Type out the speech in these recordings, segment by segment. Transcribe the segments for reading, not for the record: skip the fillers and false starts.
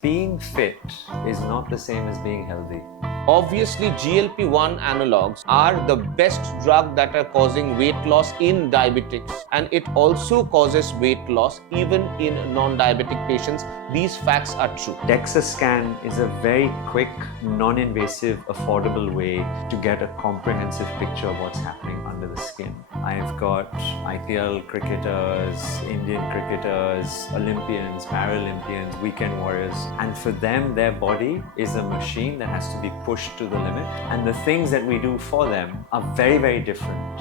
Being fit is not the same as being healthy. Obviously, GLP-1 analogues are the best drug that are causing weight loss in diabetics, and it also causes weight loss even in non-diabetic patients. These facts are true. DEXA scan is a very quick, non-invasive, affordable way to get a comprehensive picture of what's happening under the skin. I've got IPL cricketers, Indian cricketers, Olympians, Paralympians, weekend warriors, and for them, their body is a machine that has to be pushed to the limit, and the things that we do for them are very, very different.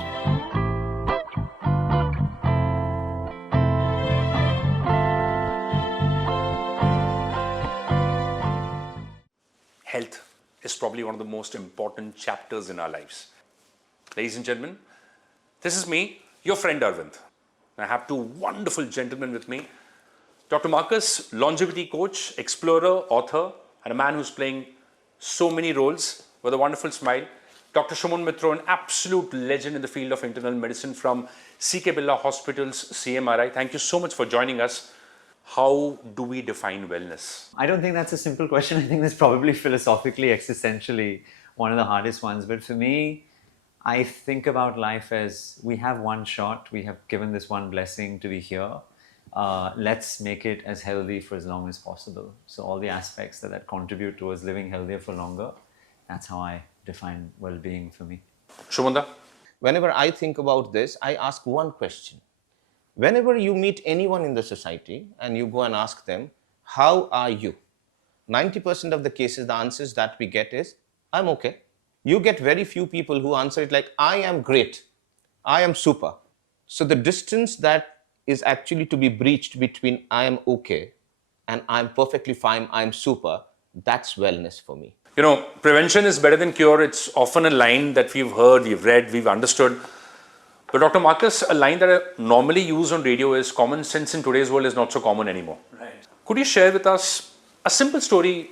Health is probably one of the most important chapters in our lives. Ladies and gentlemen, this is me, your friend Arvind. I have two wonderful gentlemen with me. Dr. Marcus, longevity coach, explorer, author, and a man who's playing so many roles with a wonderful smile. Dr. Suman Mitra, an absolute legend in the field of internal medicine from CK Birla Hospital's CMRI. Thank you so much for joining us. How do we define wellness? I don't think that's a simple question. I think that's probably philosophically, existentially, one of the hardest ones. But for me, I think about life as we have one shot, we have given this one blessing to be here. Let's make it as healthy for as long as possible. So all the aspects that contribute towards living healthier for longer, that's how I define well-being for me. Shumanda? Whenever I think about this, I ask one question. Whenever you meet anyone in the society and you go and ask them, how are you? 90% of the cases, the answers that we get is, I'm okay. You get very few people who answer it like, I am great, I am super. So the distance that is actually to be breached between I am okay and I'm perfectly fine, I'm super, that's wellness for me. You know, prevention is better than cure. It's often a line that we've heard, we've read, we've understood. But Dr. Marcus, a line that I normally use on radio is common sense in today's world is not so common anymore. Right. Could you share with us a simple story,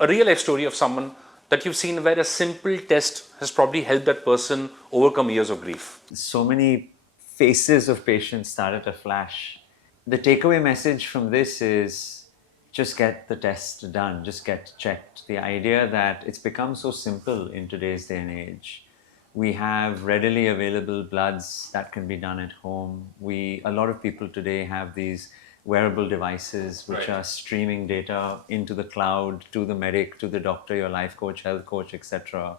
a real life story of someone that you've seen where a simple test has probably helped that person overcome years of grief? So many faces of patients started to flash. The takeaway message from this is just get the test done, just get checked. The idea that it's become so simple in today's day and age. We have readily available bloods that can be done at home. A lot of people today have these wearable devices which are streaming data into the cloud, to the medic, to the doctor, your life coach, health coach, etc.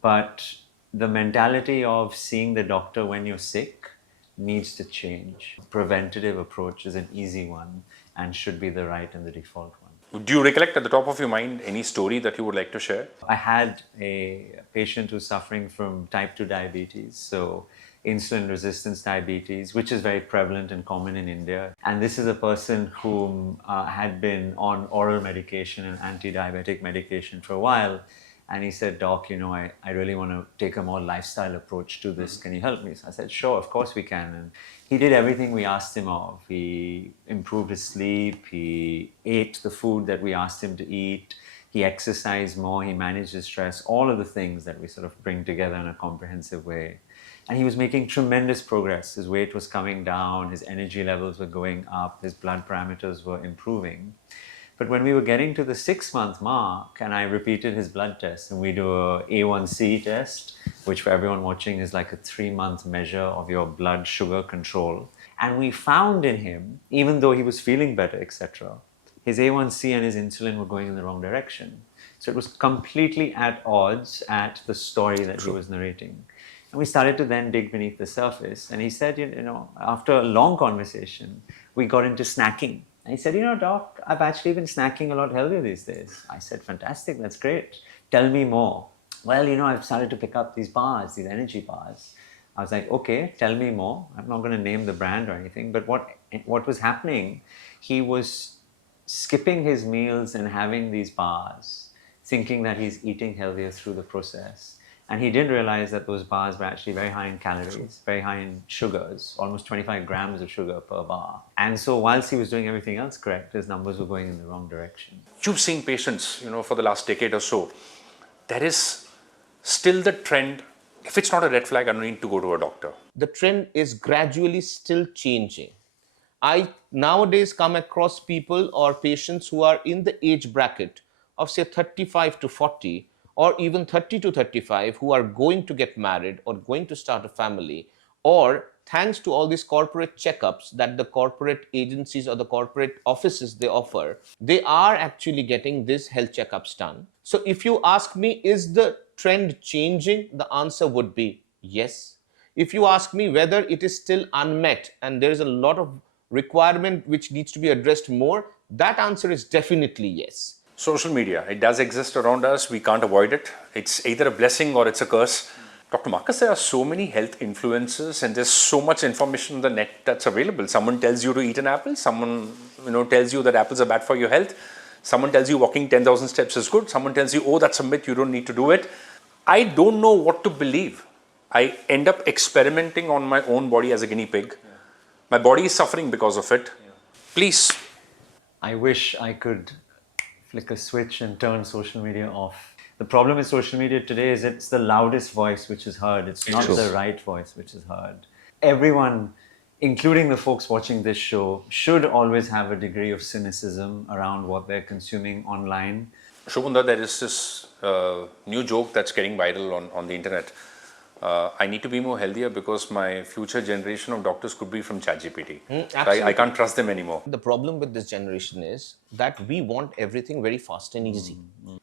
But the mentality of seeing the doctor when you're sick needs to change. Preventative approach is an easy one and should be the right and the default one. Do you recollect at the top of your mind any story that you would like to share? I had a patient who's suffering from type 2 diabetes, so insulin resistance diabetes, which is very prevalent and common in India. And this is a person who had been on oral medication and anti-diabetic medication for a while. And he said, Doc, you know, I really want to take a more lifestyle approach to this. Can you help me? So I said, sure, of course we can. And he did everything we asked him of. He improved his sleep. He ate the food that we asked him to eat. He exercised more. He managed his stress, all of the things that we sort of bring together in a comprehensive way. And he was making tremendous progress. His weight was coming down. His energy levels were going up. His blood parameters were improving. But when we were getting to the 6-month mark and I repeated his blood test, and we do a A1C test, which for everyone watching is like a 3-month measure of your blood sugar control. And we found in him, even though he was feeling better, etc., his A1C and his insulin were going in the wrong direction. So it was completely at odds at the story that he was narrating. And we started to then dig beneath the surface. And he said, you know, after a long conversation, we got into snacking. And he said, you know, Doc, I've actually been snacking a lot healthier these days. I said, fantastic, that's great. Tell me more. Well, you know, I've started to pick up these bars, these energy bars. I was like, okay, tell me more. I'm not going to name the brand or anything, but what was happening, he was skipping his meals and having these bars, thinking that he's eating healthier through the process. And he didn't realize that those bars were actually very high in calories, very high in sugars, almost 25 grams of sugar per bar. And so whilst he was doing everything else correct, his numbers were going in the wrong direction. You've seen patients, you know, for the last decade or so. There is still the trend, if it's not a red flag, I don't need to go to a doctor. The trend is gradually still changing. I nowadays come across people or patients who are in the age bracket of say 35 to 40 or even 30 to 35 who are going to get married or going to start a family, or thanks to all these corporate checkups that the corporate agencies or the corporate offices they offer, they are actually getting these health checkups done. So if you ask me, is the trend changing? The answer would be yes. If you ask me whether it is still unmet and there is a lot of requirement which needs to be addressed more, that answer is definitely yes. Social media, it does exist around us. We can't avoid it. It's either a blessing or it's a curse. Dr. Marcus, there are so many health influencers and there's so much information on the net that's available. Someone tells you to eat an apple. Someone tells you that apples are bad for your health. Someone tells you walking 10,000 steps is good. Someone tells you, oh, that's a myth, you don't need to do it. I don't know what to believe. I end up experimenting on my own body as a guinea pig. My body is suffering because of it. Please. I wish I could flick a switch and turn social media off. The problem with social media today is it's the loudest voice which is heard. It's not the right voice which is heard. Everyone, including the folks watching this show, should always have a degree of cynicism around what they're consuming online. Shubhanda, there is this new joke that's getting viral on the internet. I need to be more healthier because my future generation of doctors could be from ChatGPT. I can't trust them anymore. The problem with this generation is that we want everything very fast and easy.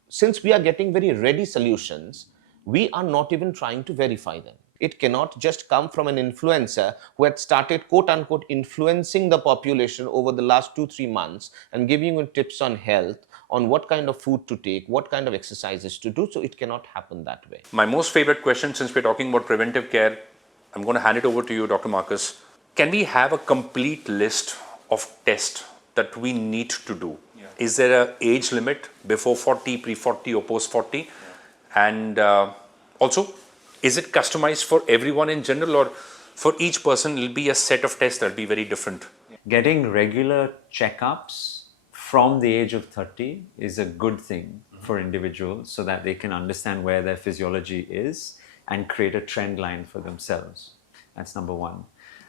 Since we are getting very ready solutions, we are not even trying to verify them. It cannot just come from an influencer who had started quote unquote influencing the population over the last 2-3 months and giving you tips on health, on what kind of food to take, what kind of exercises to do. So it cannot happen that way. My most favorite question, since we're talking about preventive care, I'm going to hand it over to you, Dr. Marcus. Can we have a complete list of tests that we need to do? Yeah. Is there an age limit before 40, pre-40 or post-40? Yeah. And also, is it customized for everyone in general, or for each person it'll be a set of tests that'll be very different? Getting regular checkups from the age of 30 is a good thing for individuals so that they can understand where their physiology is and create a trend line for themselves. That's number one.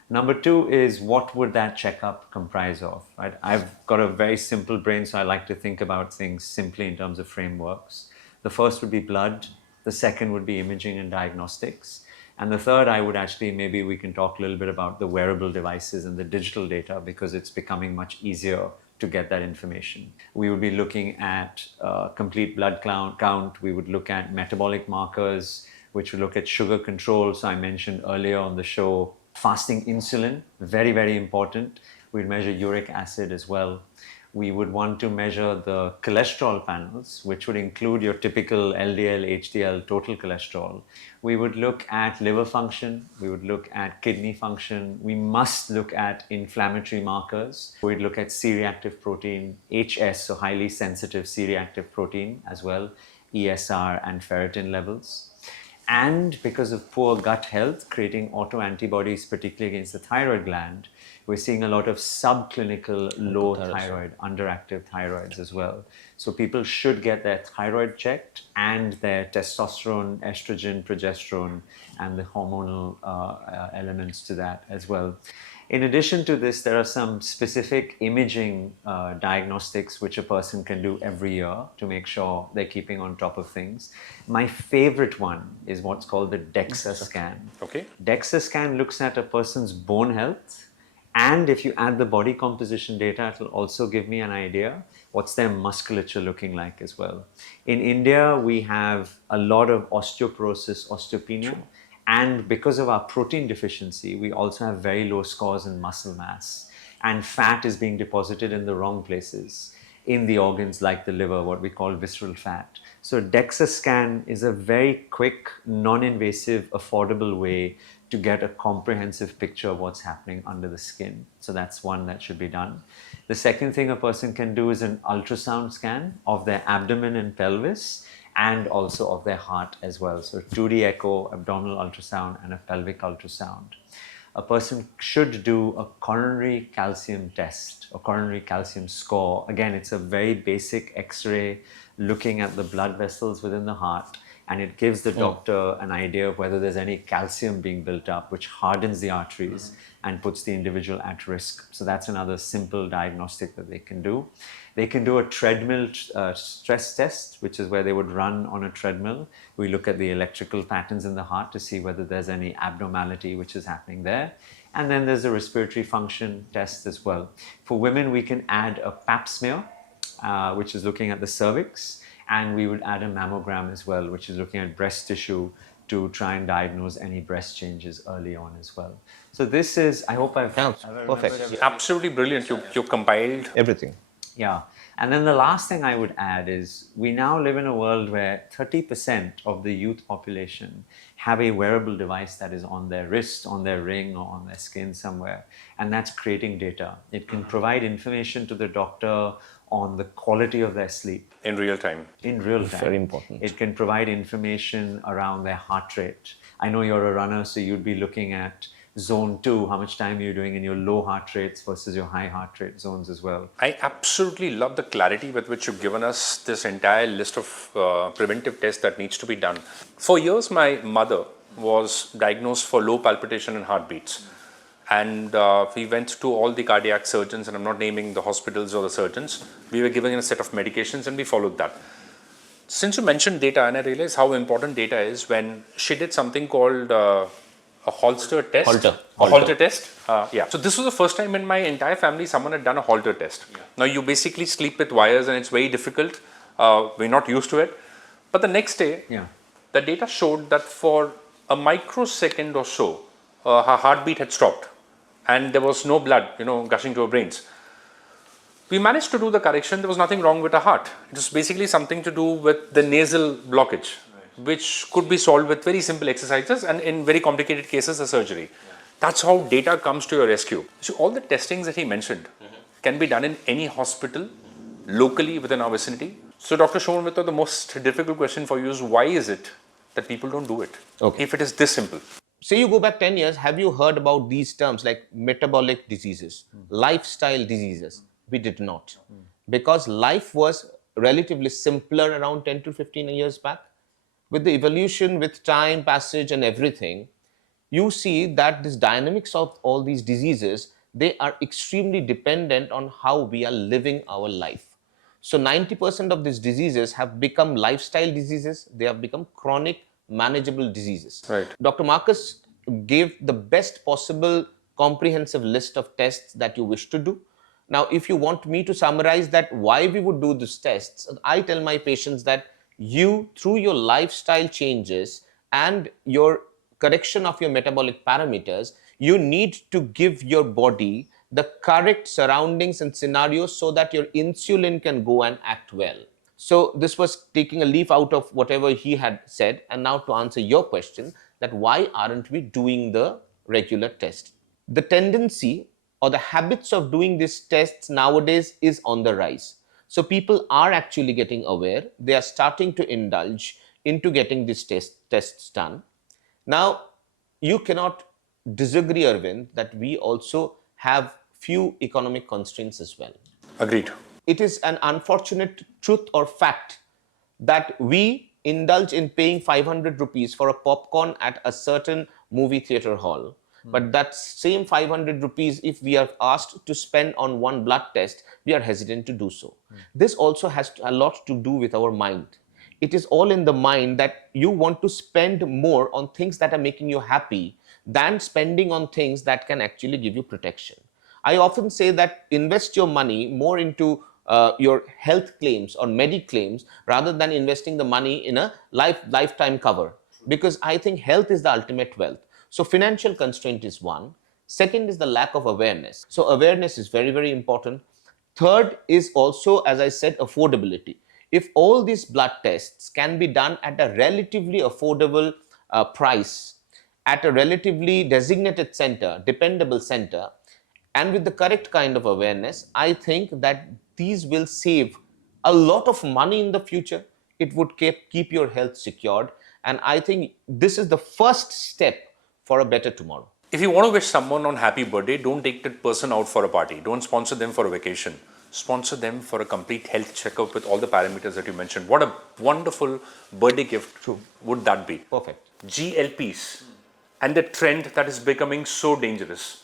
Number two is, what would that checkup comprise of, right? I've got a very simple brain, so I like to think about things simply in terms of frameworks. The first would be blood. The second would be imaging and diagnostics. And the third, I would actually, maybe we can talk a little bit about the wearable devices and the digital data, because it's becoming much easier to get that information. We would be looking at complete blood count. We would look at metabolic markers, which would look at sugar control. So I mentioned earlier on the show, fasting insulin, very, very important. We'd measure uric acid as well. We would want to measure the cholesterol panels, which would include your typical LDL, HDL, total cholesterol. We would look at liver function. We would look at kidney function. We must look at inflammatory markers. We'd look at C-reactive protein, HS, so highly sensitive C-reactive protein as well, ESR and ferritin levels. And because of poor gut health, creating autoantibodies, particularly against the thyroid gland, we're seeing a lot of subclinical low thyroid, underactive thyroids as well. So people should get their thyroid checked and their testosterone, estrogen, progesterone, and the hormonal elements to that as well. In addition to this, there are some specific imaging diagnostics which a person can do every year to make sure they're keeping on top of things. My favorite one is what's called the DEXA scan. Okay. DEXA scan looks at a person's bone health, and if you add the body composition data, it will also give me an idea what's their musculature looking like as well. In India, we have a lot of osteoporosis, osteopenia. Sure. And because of our protein deficiency, we also have very low scores in muscle mass. And fat is being deposited in the wrong places, in the organs like the liver, what we call visceral fat. So DEXA scan is a very quick, non-invasive, affordable way to get a comprehensive picture of what's happening under the skin. So that's one that should be done. The second thing a person can do is an ultrasound scan of their abdomen and pelvis, and also of their heart as well. So 2D echo, abdominal ultrasound, and a pelvic ultrasound. A person should do a coronary calcium test, a coronary calcium score. Again, it's a very basic X-ray looking at the blood vessels within the heart. and it gives the doctor an idea of whether there's any calcium being built up, which hardens the arteries and puts the individual at risk. So that's another simple diagnostic that they can do. They can do a treadmill stress test, which is where they would run on a treadmill. We look at the electrical patterns in the heart to see whether there's any abnormality which is happening there. And then there's a respiratory function test as well. For women, we can add a pap smear, which is looking at the cervix, and we would add a mammogram as well, which is looking at breast tissue to try and diagnose any breast changes early on as well. So this is, I hope I've Perfect. Absolutely brilliant. You compiled Everything. Yeah. And then the last thing I would add is we now live in a world where 30% of the youth population have a wearable device that is on their wrist, on their ring, or on their skin somewhere. And that's creating data. It can provide information to the doctor on the quality of their sleep. in real time. In real time. Very important. It can provide information around their heart rate. I know you're a runner, so you'd be looking at zone 2, how much time you're doing in your low heart rates versus your high heart rate zones as well. I absolutely love the clarity with which you've given us this entire list of preventive tests that needs to be done. For years, my mother was diagnosed for low palpitation and heartbeats. And we went to all the cardiac surgeons, and I'm not naming the hospitals or the surgeons. We were given a set of medications and we followed that. Since you mentioned data, and I realized how important data is, when she did something called a Holter test. A Holter test. Yeah. So this was the first time in my entire family someone had done a Holter test. Yeah. Now you basically sleep with wires and it's very difficult. We're not used to it. But the next day, the data showed that for a microsecond or so, her heartbeat had stopped and there was no blood, gushing to her brains. We managed to do the correction. There was nothing wrong with her heart. It was basically something to do with the nasal blockage, which could be solved with very simple exercises and in very complicated cases, a surgery. That's how data comes to your rescue. So all the testings that he mentioned can be done in any hospital, locally within our vicinity. So Dr. Suman Mitra, the most difficult question for you is why is it that people don't do it? If it is this simple. Say you go back 10 years, have you heard about these terms like metabolic diseases, lifestyle diseases? We did not. Because life was relatively simpler around 10 to 15 years back. With the evolution, with time passage and everything, you see that this dynamics of all these diseases, they are extremely dependent on how we are living our life. So 90% of these diseases have become lifestyle diseases. They have become chronic, manageable diseases. Right. Dr. Marcus gave the best possible comprehensive list of tests that you wish to do. Now, if you want me to summarize that why we would do these tests, I tell my patients that you, through your lifestyle changes and your correction of your metabolic parameters, you need to give your body the correct surroundings and scenarios so that your insulin can go and act well. So this was taking a leaf out of whatever he had said. And now to answer your question, that why aren't we doing the regular test? The tendency or the habits of doing these tests nowadays is on the rise. So people are actually getting aware. They are starting to indulge into getting these tests done. Now, you cannot disagree, Arvind, that we also have few economic constraints as well. Agreed. It is an unfortunate truth or fact that we indulge in paying 500 rupees for a popcorn at a certain movie theater hall. But that same 500 rupees, if we are asked to spend on one blood test, we are hesitant to do so. This also has a lot to do with our mind. It is all in the mind that you want to spend more on things that are making you happy than spending on things that can actually give you protection. I often say that invest your money more into your health claims or claims rather than investing the money in a lifetime cover, because I think health is the ultimate wealth. So financial constraint is one. Second is the lack of awareness. So awareness is very, very important. Third is also, as I said, affordability. If all these blood tests can be done at a relatively affordable price, at a relatively designated center, dependable center, and with the correct kind of awareness, I think that these will save a lot of money in the future. It would keep your health secured. And I think this is the first step for a better tomorrow. If you want to wish someone on happy birthday, don't take that person out for a party. Don't sponsor them for a vacation. sponsor them for a complete health checkup with all the parameters that you mentioned. What a wonderful birthday gift would that be? Perfect. GLPs and the trend that is becoming so dangerous.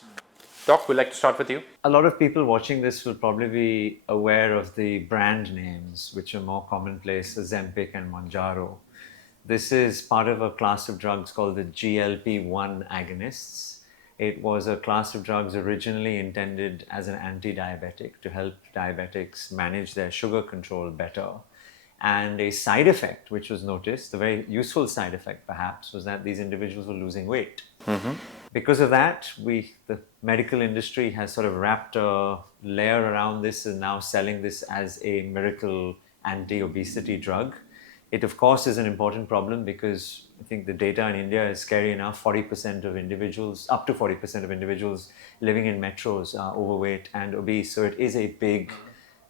Doc, we'd like to start with you. A lot of people watching this will probably be aware of the brand names, which are more commonplace, Ozempic and Mounjaro. This is part of a class of drugs called the GLP-1 agonists. It was a class of drugs originally intended as an anti-diabetic to help diabetics manage their sugar control better. And a side effect which was noticed, a very useful side effect perhaps, was that these individuals were losing weight. Because of that, the medical industry has sort of wrapped a layer around this and now selling this as a miracle anti-obesity drug. It, of course, is an important problem because I think the data in India is scary enough. 40% of individuals, up to 40% of individuals living in metros are overweight and obese. So it is a big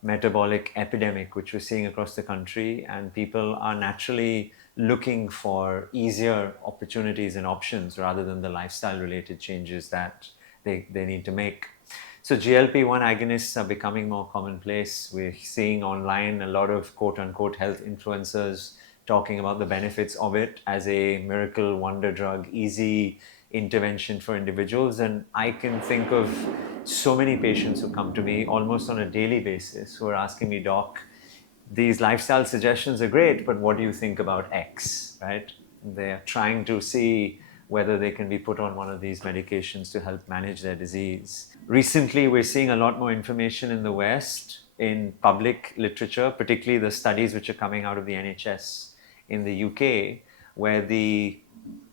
metabolic epidemic which we're seeing across the country, and people are naturally looking for easier opportunities and options rather than the lifestyle related changes that they need to make. So GLP-1 agonists are becoming more commonplace. We're seeing online a lot of quote unquote health influencers talking about the benefits of it as a miracle wonder drug, easy intervention for individuals. And I can think of so many patients who come to me almost on a daily basis who are asking me, Doc, these lifestyle suggestions are great, but what do you think about X, right? They're trying to see whether they can be put on one of these medications to help manage their disease. Recently, we're seeing a lot more information in the West in public literature, particularly the studies which are coming out of the NHS in the UK, where the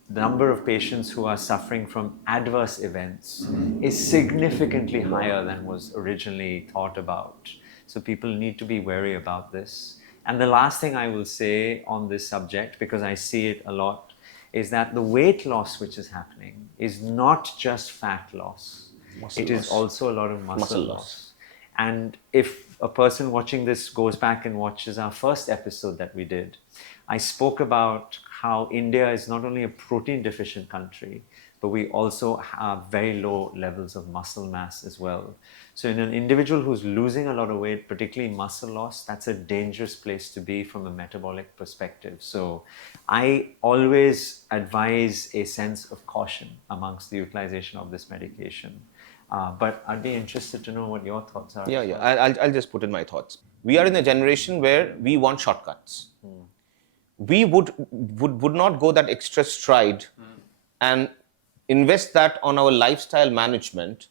number of patients who are suffering from adverse events is significantly higher than was originally thought about. So people need to be wary about this. And the last thing I will say on this subject, because I see it a lot, is that the weight loss which is happening is not just fat loss. It is also a lot of muscle loss. And if a person watching this goes back and watches our first episode that we did, I spoke about how India is not only a protein deficient country, but we also have very low levels of muscle mass as well. So in an individual who's losing a lot of weight, particularly muscle loss, that's a dangerous place to be from a metabolic perspective. So I always advise a sense of caution amongst the utilization of this medication. But I'd be interested to know what your thoughts are. Yeah. I'll just put in my thoughts. We are in a generation where we want shortcuts. We would not go that extra stride and invest that on our lifestyle management.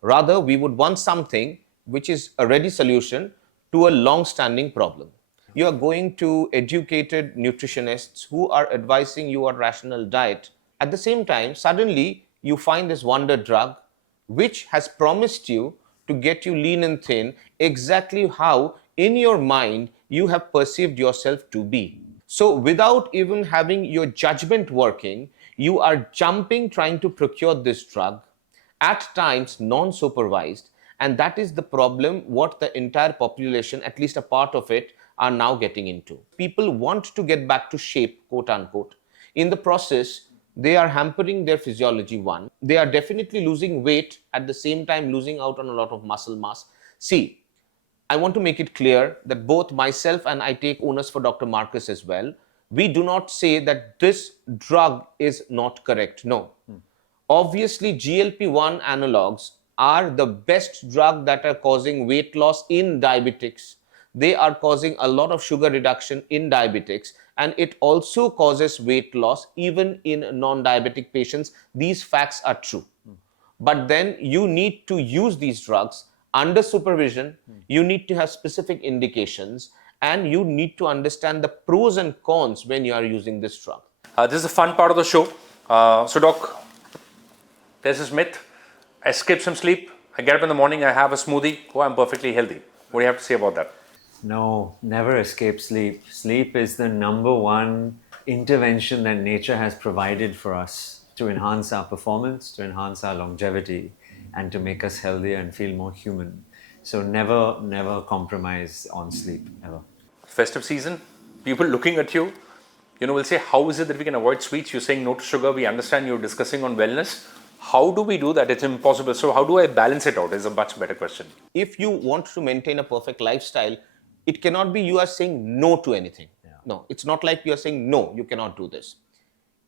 Rather, we would want something which is a ready solution to a long-standing problem. You are going to educated nutritionists who are advising you on rational diet. At the same time, suddenly you find this wonder drug which has promised you to get you lean and thin exactly how in your mind you have perceived yourself to be. So without even having your judgment working, you are jumping trying to procure this drug, at times non-supervised, and that is the problem what the entire population, at least a part of it, are now getting into. People want to get back to shape, quote unquote. In the process, they are hampering their physiology. One, they are definitely losing weight, at the same time losing out on a lot of muscle mass. See, I want to make it clear that both myself and I take onus for Dr. Marcus as well. We do not say that this drug is not correct. No. Obviously, GLP-1 analogues are the best drug that are causing weight loss in diabetics. They are causing a lot of sugar reduction in diabetics, and it also causes weight loss even in non-diabetic patients. These facts are true. But then you need to use these drugs under supervision. You need to have specific indications, and you need to understand the pros and cons when you are using this drug. This is the fun part of the show. So, Doc, there's this myth. I skip some sleep. I get up in the morning, I have a smoothie. Oh, I'm perfectly healthy. What do you have to say about that? No, never escape sleep. Sleep is the number one intervention that nature has provided for us to enhance our performance, to enhance our longevity, and to make us healthier and feel more human. So never compromise on sleep, ever. Festive season, people looking at you, will say, how is it that we can avoid sweets? You're saying no to sugar. We understand you're discussing on wellness. How do we do that? It's impossible. So how do I balance it out is a much better question. If you want to maintain a perfect lifestyle, it cannot be you are saying no to anything. No, it's not like you are saying, no, you cannot do this.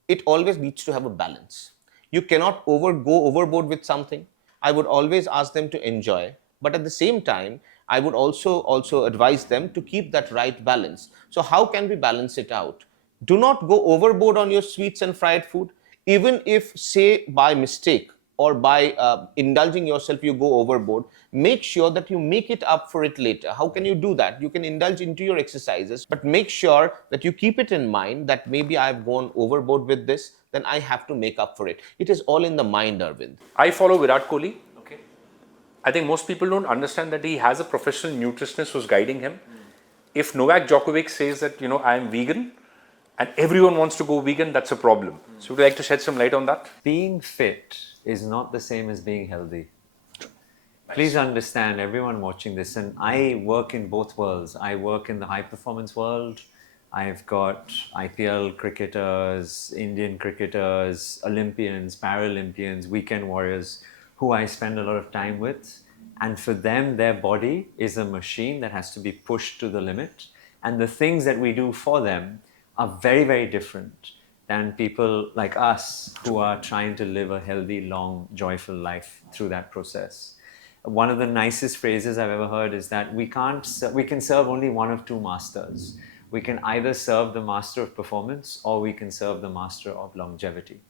It always needs to have a balance. You cannot go overboard with something. I would always ask them to enjoy, but at the same time, I would also advise them to keep that right balance. So how can we balance it out? Do not go overboard on your sweets and fried food. Even if, say, by mistake or by indulging yourself, you go overboard, make sure that you make it up for it later. How can you do that? You can indulge into your exercises, but make sure that you keep it in mind that maybe I've gone overboard with this, then I have to make up for it. It is all in the mind, Arvind. I follow Virat Kohli. Okay. I think most people don't understand that he has a professional nutritionist who's guiding him. If Novak Djokovic says that, I am vegan, and everyone wants to go vegan, that's a problem. So would you like to shed some light on that? Being fit is not the same as being healthy. Please understand, everyone watching this, and I work in both worlds. I work in the high performance world. I've got IPL cricketers, Indian cricketers, Olympians, Paralympians, weekend warriors who I spend a lot of time with. And for them, their body is a machine that has to be pushed to the limit. And the things that we do for them are very, very different than people like us who are trying to live a healthy, long, joyful life through that process. One of the nicest phrases I've ever heard is that we can serve only one of two masters. We can either serve the master of performance or we can serve the master of longevity.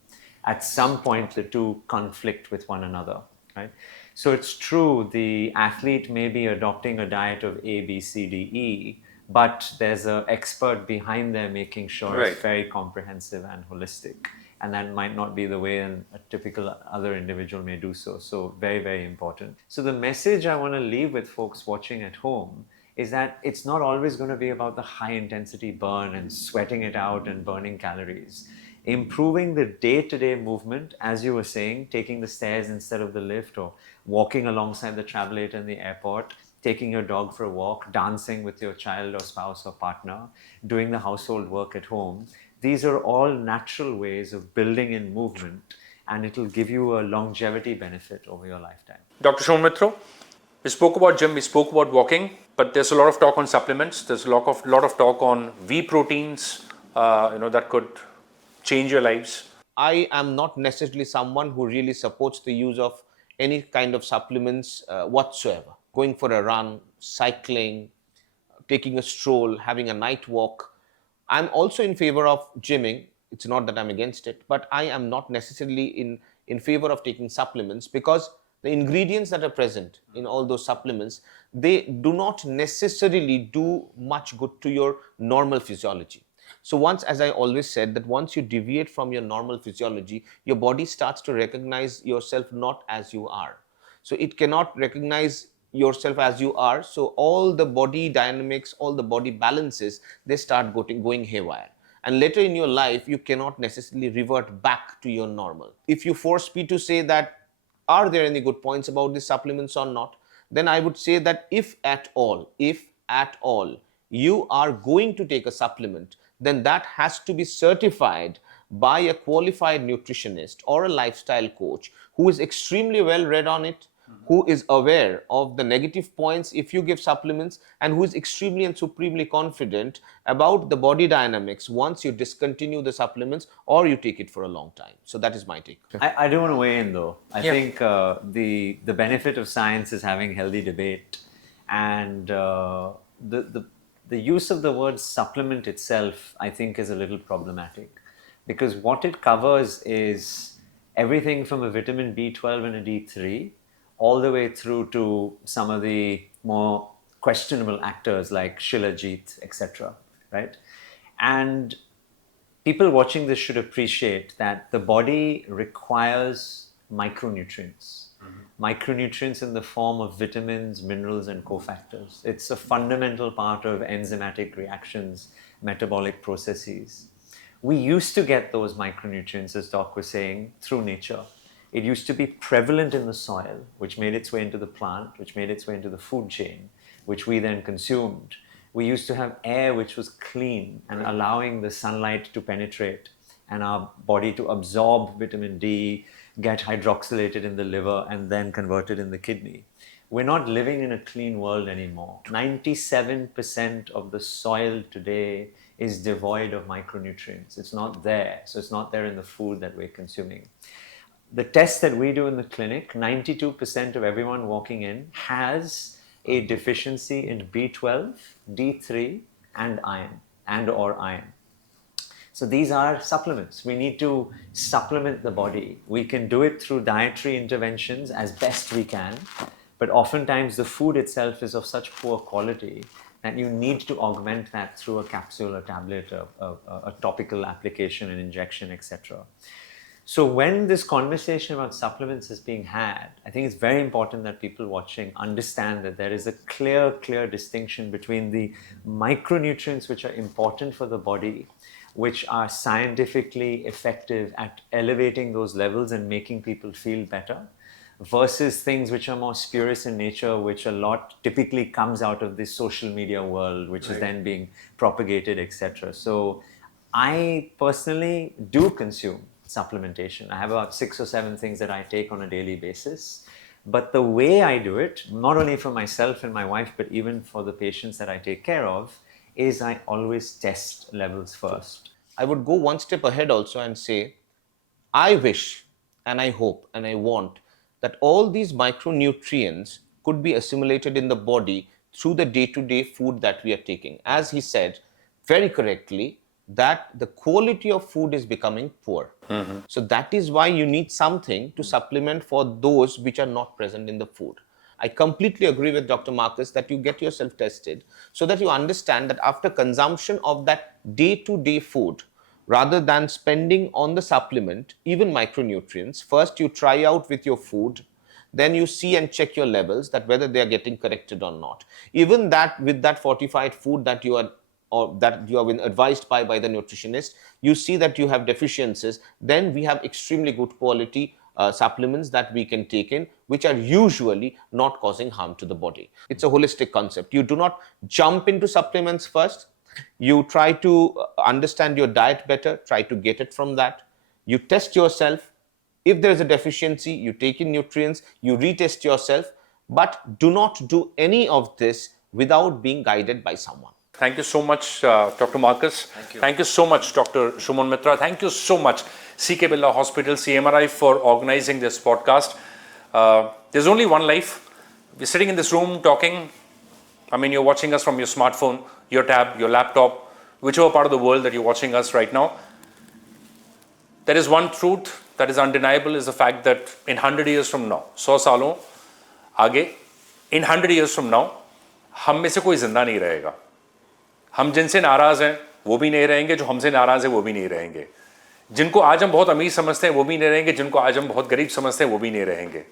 At some point, the two conflict with one another, right? So it's true, the athlete may be adopting a diet of A, B, C, D, E, but there's an expert behind there making sure it's very comprehensive and holistic. And that might not be the way a typical other individual may do so. So very, very important. So the message I want to leave with folks watching at home is that it's not always going to be about the high intensity burn and sweating it out and burning calories. Improving the day-to-day movement, as you were saying, taking the stairs instead of the lift, or walking alongside the travelator in the airport, taking your dog for a walk, dancing with your child or spouse or partner, doing the household work at home. These are all natural ways of building in movement, and it'll give you a longevity benefit over your lifetime. Dr. Suman Mitra, we spoke about gym, we spoke about walking, but there's a lot of talk on supplements. There's a lot of talk on whey proteins, that could change your lives. I am not necessarily someone who really supports the use of any kind of supplements whatsoever. Going for a run, cycling, taking a stroll, having a night walk. I'm also in favor of gymming. It's not that I'm against it, but I am not necessarily in favor of taking supplements, because the ingredients that are present in all those supplements, they do not necessarily do much good to your normal physiology. So once, as I always said, that once you deviate from your normal physiology, your body starts to recognize yourself not as you are. So it cannot recognize yourself as you are. So all the body dynamics, all the body balances, they start going haywire. And later in your life, you cannot necessarily revert back to your normal. If you force me to say that, are there any good points about these supplements or not, then I would say that if at all, you are going to take a supplement, then that has to be certified by a qualified nutritionist or a lifestyle coach who is extremely well read on it, who is aware of the negative points if you give supplements, and who is extremely and supremely confident about the body dynamics once you discontinue the supplements or you take it for a long time. So that is my take. I do want to weigh in though. I think the benefit of science is having healthy debate, and the use of the word supplement itself, I think, is a little problematic, because what it covers is everything from a vitamin B12 and a D3 all the way through to some of the more questionable actors like Shilajit, etc. Right? And people watching this should appreciate that the body requires micronutrients. Micronutrients in the form of vitamins, minerals, and cofactors. It's a fundamental part of enzymatic reactions, metabolic processes. We used to get those micronutrients, as Doc was saying, through nature. It used to be prevalent in the soil, which made its way into the plant, which made its way into the food chain, which we then consumed. We used to have air which was clean and allowing the sunlight to penetrate and our body to absorb vitamin D, get hydroxylated in the liver and then converted in the kidney. We're not living in a clean world anymore. 97% of the soil today is devoid of micronutrients. It's not there. So it's not there in the food that we're consuming. The tests that we do in the clinic, 92% of everyone walking in has a deficiency in B12, D3, and iron, and or iron. So these are supplements. We need to supplement the body. We can do it through dietary interventions as best we can, but oftentimes the food itself is of such poor quality that you need to augment that through a capsule, a tablet, a topical application, an injection, etc. So when this conversation about supplements is being had, I think it's very important that people watching understand that there is a clear distinction between the micronutrients which are important for the body, which are scientifically effective at elevating those levels and making people feel better, versus things which are more spurious in nature, which a lot typically comes out of this social media world, which is then being propagated, etc. So I personally do consume supplementation. I have about 6 or 7 things that I take on a daily basis. But the way I do it, not only for myself and my wife, but even for the patients that I take care of, is I always test levels first. I would go one step ahead also and say, I wish and I hope and I want that all these micronutrients could be assimilated in the body through the day-to-day food that we are taking. As he said very correctly, that the quality of food is becoming poor. So that is why you need something to supplement for those which are not present in the food. I completely agree with Dr. Marcus that you get yourself tested so that you understand that after consumption of that day-to-day food, rather than spending on the supplement, even micronutrients, first you try out with your food, then you see and check your levels that whether they are getting corrected or not. Even that with that fortified food that you are or that you have been advised by the nutritionist, you see that you have deficiencies, then we have extremely good quality supplements that we can take in, which are usually not causing harm to the body. It's a holistic concept. You do not jump into supplements first. You try to understand your diet better, try to get it from that. You test yourself. If there is a deficiency, you take in nutrients, you retest yourself, but do not do any of this without being guided by someone. Thank you so much, Dr. Marcus. Thank you. Thank you so much, Dr. Suman Mitra. Thank you so much, CK Birla Hospital, CMRI, for organizing this podcast. There's only one life. We're sitting in this room talking. I mean, you're watching us from your smartphone, your tab, your laptop, whichever part of the world that you're watching us right now. There is one truth that is undeniable, is the fact that in 100 years from now, 100 सालों आगे, in 100 years from now, हम में से कोई जिंदा नहीं रहेगा. हम जिनसे नाराज हैं वो भी नहीं रहेंगे, जो हमसे नाराज है वो भी नहीं रहेंगे. जिनको आज हम बहुत अमीर समझते हैं वो भी नहीं रहेंगे, जिनको आज हम बहुत गरीब समझते हैं वो भी नहीं रहेंगे.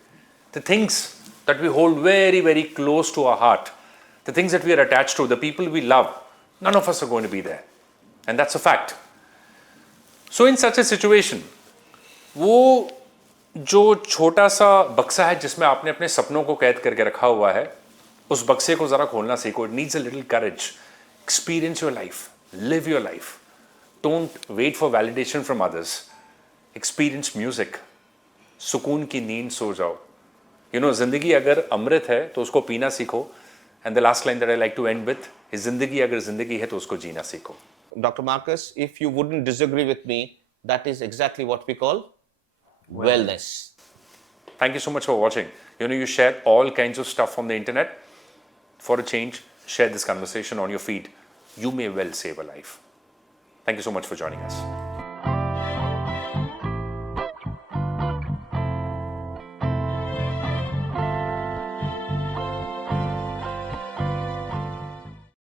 The things that we hold very, very close to our heart, the things that we are attached to, the people we love, none of us are going to be there. And that's a fact. So in such a situation, वो जो छोटा सा बक्सा है जिसमें आपने अपने सपनों को कैद करके रखा हुआ है, उस बक्से को ज़रा खोलना सीखो. It needs a little courage. Experience your life. Live your life. Don't wait for validation from others. Experience music. सुकून की नींद सो जाओ. You know, ज़िंदगी अगर अमृत है तो उसको पीना सीखो. And the last line that I like to end with is ज़िंदगी अगर ज़िंदगी है तो उसको जीना सीखो. Dr. Marcus, if you wouldn't disagree with me, that is exactly what we call wellness. Thank you so much for watching. You know, you share all kinds of stuff on the internet. For a change, share this conversation on your feed. You may well save a life. Thank you so much for joining us.